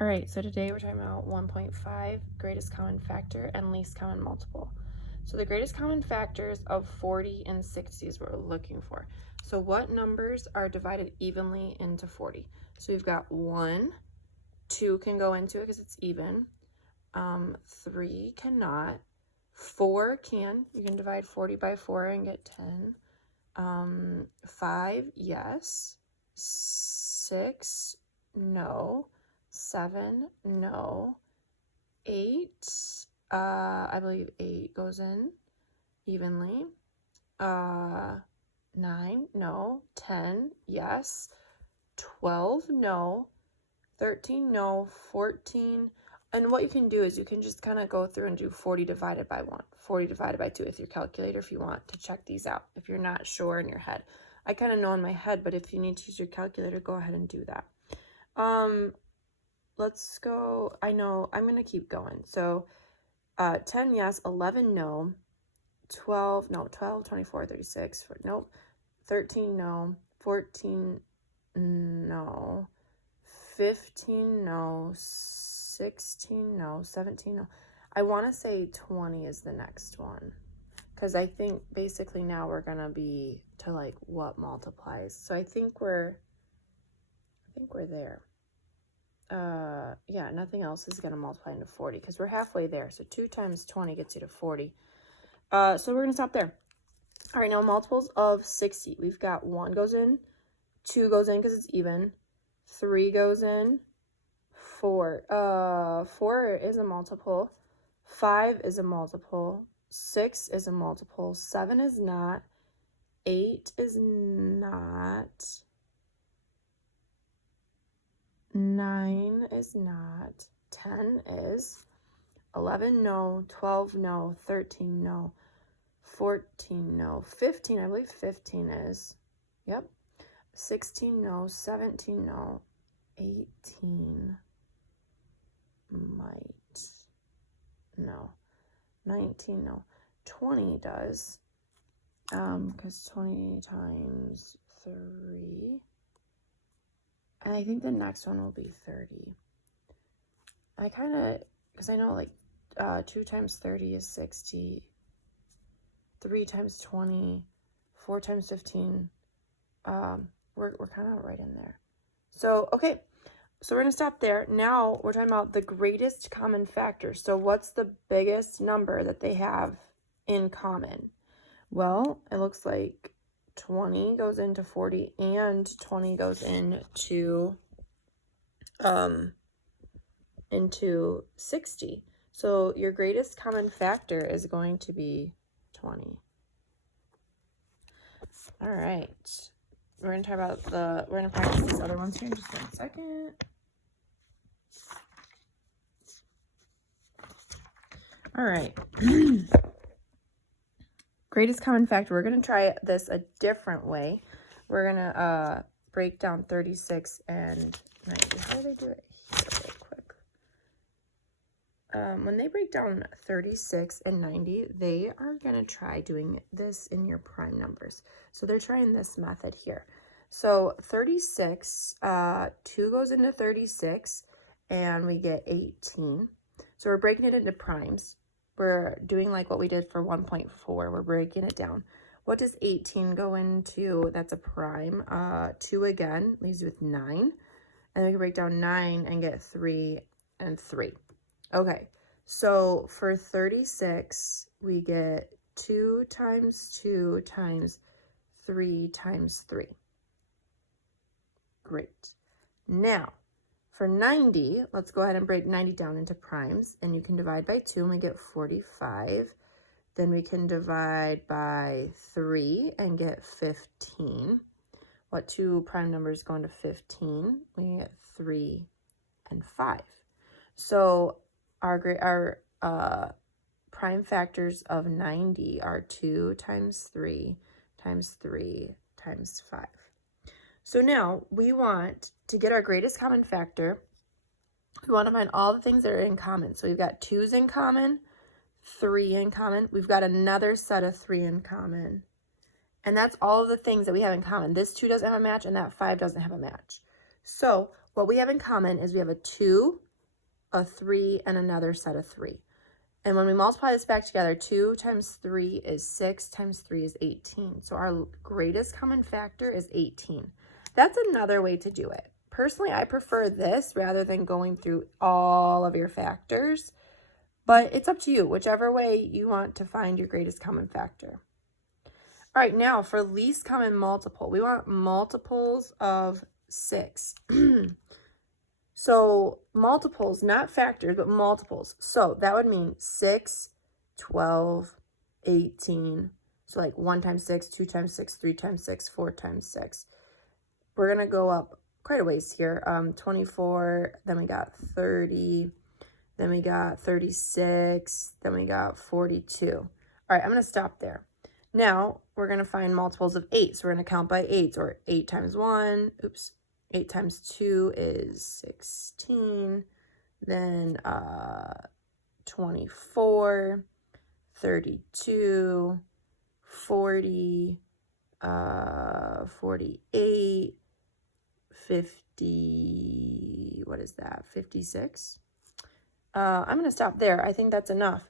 All right, so today we're talking about 1.5, greatest common factor and least common multiple. So the greatest common factors of 40 and 60 is what we're looking for. So what numbers are divided evenly into 40? So we've got 1, 2 can go into it because it's even. 3 cannot. 4 can. You can divide 40 by 4 and get 10. 5, yes. 6, no. 7, no. 8, I believe 8 goes in evenly. 9, no. 10, yes. 12, no. 13, no. 14, and what you can do is you can just kind of go through and do 40 divided by 1, 40 divided by 2 with your calculator if you want to check these out, if you're not sure in your head. I kind of know in my head, but if you need to use your calculator, go ahead and do that. Let's go. I know I'm going to keep going. So 10, yes. 11, no. 12, no. 12, 24, 36. Nope. 13, no. 14, no. 15, no. 16, no. 17, no. I want to say 20 is the next one, because I think basically now we're going to be to like what multiplies. So I think we're there. Yeah, nothing else is going to multiply into 40 because we're halfway there. So 2 times 20 gets you to 40. So we're going to stop there. All right, now multiples of 60. We've got 1 goes in, 2 goes in because it's even, 3 goes in, 4. 4 is a multiple, 5 is a multiple, 6 is a multiple, 7 is not, 8 is not, 9 is not, 10 is, 11 no, 12 no, 13 no, 14 no, 15, I believe 15 is, yep, 16 no, 17 no, 18 might, no, 19 no, 20 does, because 20 times 3, and I think the next one will be 30. I kind of, because I know like 2 times 30 is 60, 3 times 20, 4 times 15, we're kind of right in there. So, okay, so we're going to stop there. Now we're talking about the greatest common factor. So what's the biggest number that they have in common? Well, it looks like 20 goes into 40 and 20 goes into 60. So your greatest common factor is going to be 20. All right. We're going to talk about we're going to practice these other ones here in just 1 second. All right. Greatest common factor. We're going to try this a different way. We're going to break down 36 and 90. How do they do it here real quick? When they break down 36 and 90, they are going to try doing this in your prime numbers. So they're trying this method here. So 36, 2 goes into 36, and we get 18. So we're breaking it into primes. We're doing like what we did for 1.4. We're breaking it down. What does 18 go into? That's a prime. 2 again leaves you with 9. And we can break down 9 and get 3 and 3. Okay, so for 36, we get 2 times 2 times 3 times 3. Great. Now, for 90, let's go ahead and break 90 down into primes, and you can divide by 2 and we get 45. Then we can divide by 3 and get 15. What 2 prime numbers go into 15? We get 3 and 5. So our prime factors of 90 are 2 times 3 times 3 times 5. So now we want to get our greatest common factor. We want to find all the things that are in common. So we've got 2's in common, 3 in common. We've got another set of 3 in common. And that's all of the things that we have in common. This 2 doesn't have a match and that 5 doesn't have a match. So what we have in common is we have a 2 a 3, and another set of 3. And when we multiply this back together, 2 times 3 is 6, times 3 is 18. So our greatest common factor is 18. That's another way to do it. Personally, I prefer this rather than going through all of your factors, but it's up to you, whichever way you want to find your greatest common factor. All right, now for least common multiple, we want multiples of 6. So multiples, not factors, but multiples. So that would mean 6, 12, 18. So like 1 times 6, 2 times 6, 3 times 6, 4 times 6. We're going to go up quite a ways here. 24, then we got 30, then we got 36, then we got 42. All right, I'm going to stop there. Now we're going to find multiples of 8. So we're going to count by 8s, or 8 times 1, 8 times 2 is 16, then 24, 32, 40, 48, 50, what is that, 56? I'm going to stop there. I think that's enough.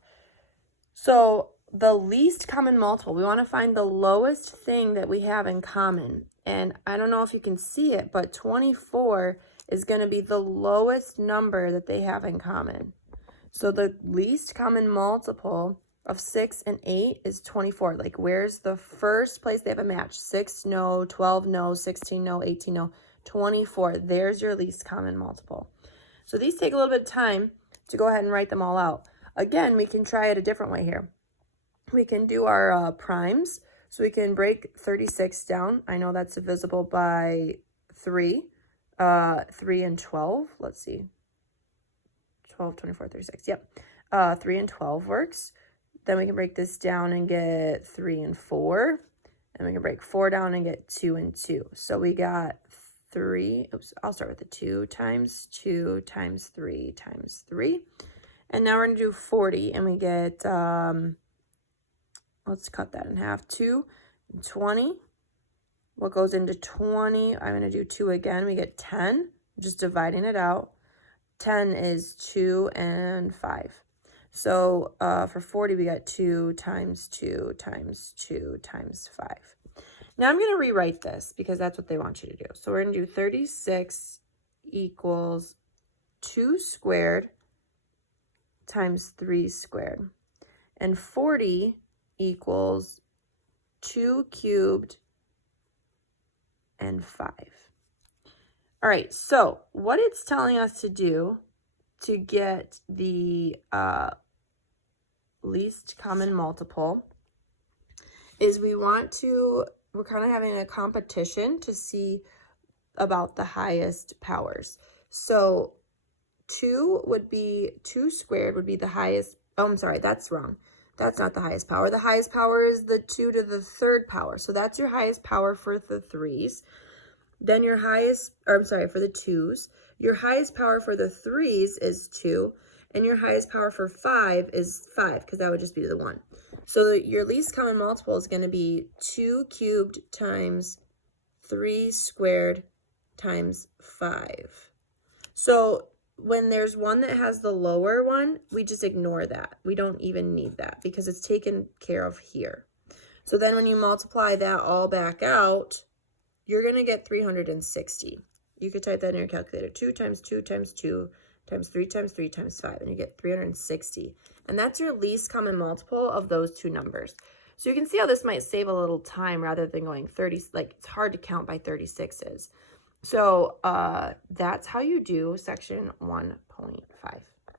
So the least common multiple, we want to find the lowest thing that we have in common. And I don't know if you can see it, but 24 is going to be the lowest number that they have in common. So the least common multiple of 6 and 8 is 24. Like, where's the first place they have a match? 6, no. 12, no. 16, no. 18, no. 24. There's your least common multiple. So these take a little bit of time to go ahead and write them all out. Again, we can try it a different way here. We can do our primes. So we can break 36 down. I know that's divisible by 3. 3 and 12. Let's see. 12, 24, 36. Yep. 3 and 12 works. Then we can break this down and get 3 and 4. And we can break 4 down and get 2 and 2. So we got 3. Oops, I'll start with the 2 times 2 times 3 times 3. And now we're going to do 40. And we get... let's cut that in half. 2 and 20. What goes into 20? I'm going to do 2 again. We get 10. Just dividing it out. 10 is 2 and 5. So for 40, we got 2 times 2 times 2 times 5. Now I'm going to rewrite this because that's what they want you to do. So we're going to do 36 equals 2 squared times 3 squared. And 40 equals 2 cubed and 5. All right, so what it's telling us to do to get the least common multiple is we're kind of having a competition to see about the highest powers. So 2 squared would be the highest. Oh, I'm sorry, that's wrong. That's not the highest power. The highest power is the 2 to the 3rd power. So that's your highest power for the 3s. Then your highest, for the 2s. Your highest power for the 3s is 2. And your highest power for 5 is 5, because that would just be the 1. So your least common multiple is going to be 2 cubed times 3 squared times 5. So when there's one that has the lower one, we just ignore that. We don't even need that because it's taken care of here. So then when you multiply that all back out, you're going to get 360. You could type that in your calculator. 2 times 2 times 2 times 3 times 3 times 5, and you get 360. And that's your least common multiple of those two numbers. So you can see how this might save a little time rather than going 30, like it's hard to count by 36s. So that's how you do section 1.5.